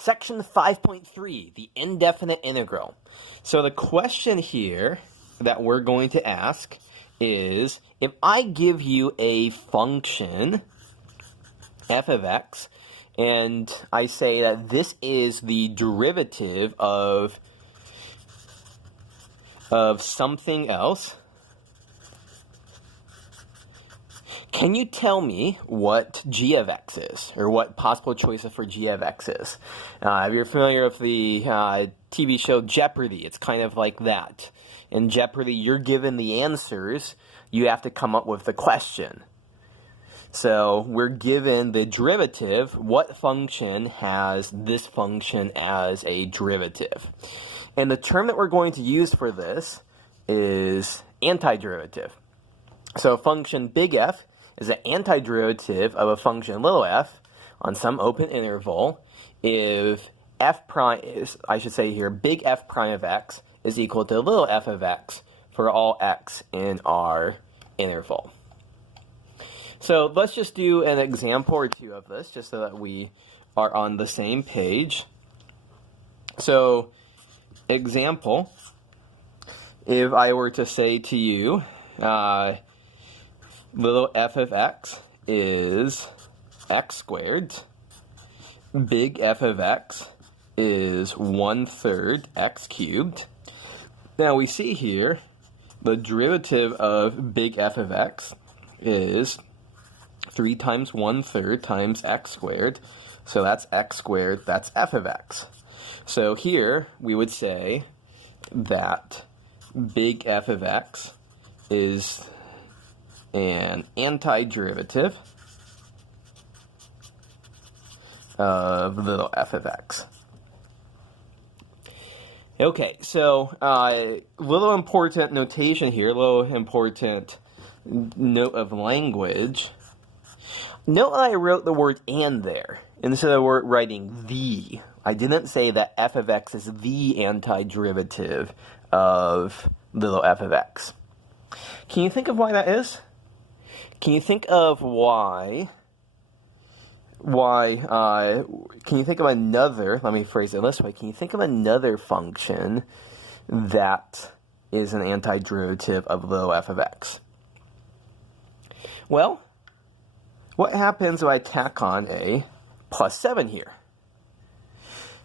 Section 5.3, the indefinite integral. So the question here that we're going to ask is, if I give you a function, f of x, and I say that this is the derivative of something else, can you tell me what g of x is, or what possible choice for g of x is? If you're familiar with the TV show Jeopardy, it's kind of like that. In Jeopardy, you're given the answers, you have to come up with the question. So we're given the derivative. What function has this function as a derivative? And the term that we're going to use for this is antiderivative. So a function big F is an antiderivative of a function little f on some open interval if f prime is, I should say here, big F prime of x is equal to little f of x for all x in our interval. So let's just do an example or two of this just so that we are on the same page. So example, if I were to say to you, little f of x is x squared, big F of x is 1/3 x cubed. Now we see here the derivative of big F of x is 3 times 1/3 times x squared. So that's x squared, that's f of x. So here we would say that big F of x is an antiderivative of little f of x. Okay, so little important notation here, little important note of language. Note that I wrote the word and there instead of writing the. I didn't say that f of x is the antiderivative of little f of x. Can you think of why that is? Can you think of why, can you think of another, let me phrase it this way, can you think of another function that is an antiderivative of little f of x? Well, what happens if I tack on a plus 7 here?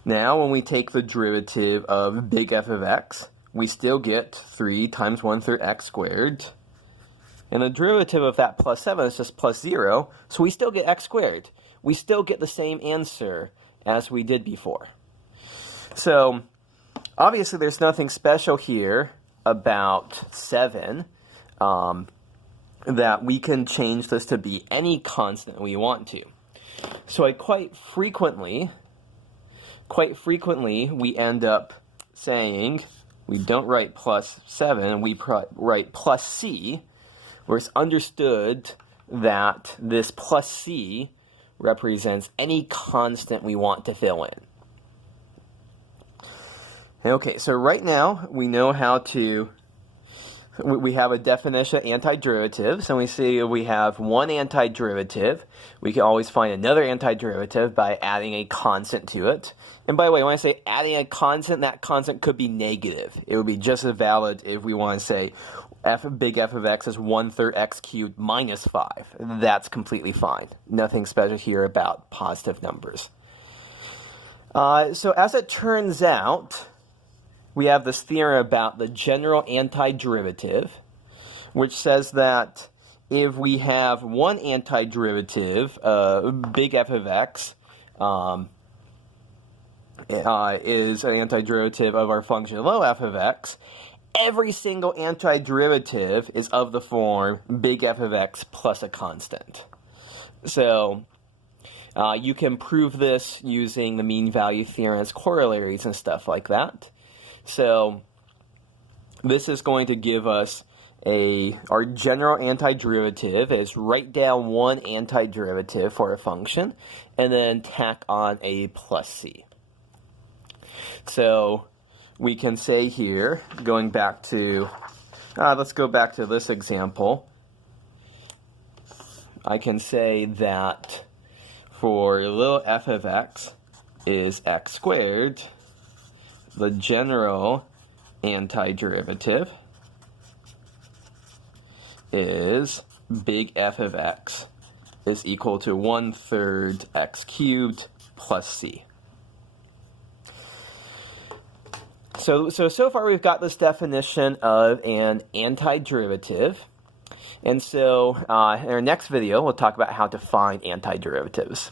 Now, when we take the derivative of big F of x, we still get 3 times 1/3 x squared. And the derivative of that plus 7 is just plus 0, so we still get x squared. We still get the same answer as we did before. So, obviously there's nothing special here about 7, that we can change this to be any constant we want to. So quite frequently we end up saying, we don't write plus 7, we write plus c, where it's understood that this plus c represents any constant we want to fill in. Okay, so right now we know how to, we have a definition of antiderivatives, and we see we have one antiderivative. We can always find another antiderivative by adding a constant to it. And by the way, when I say adding a constant, that constant could be negative. It would be just as valid if we want to say big F of x is 1/3 x cubed minus 5. That's completely fine. Nothing special here about positive numbers. So as it turns out, we have this theorem about the general antiderivative, which says that if we have one antiderivative, big F of x, is an antiderivative of our function little f of x, every single antiderivative is of the form big F of x plus a constant. So you can prove this using the mean value theorems, corollaries, and stuff like that. So this is going to give us our general antiderivative is write down one antiderivative for a function and then tack on a plus c. So we can say here, going back to, let's go back to this example. I can say that for little f of x, is x squared. The general antiderivative is big F of x is equal to 1/3 x cubed plus c. So far we've got this definition of an antiderivative. And so in our next video, we'll talk about how to find antiderivatives.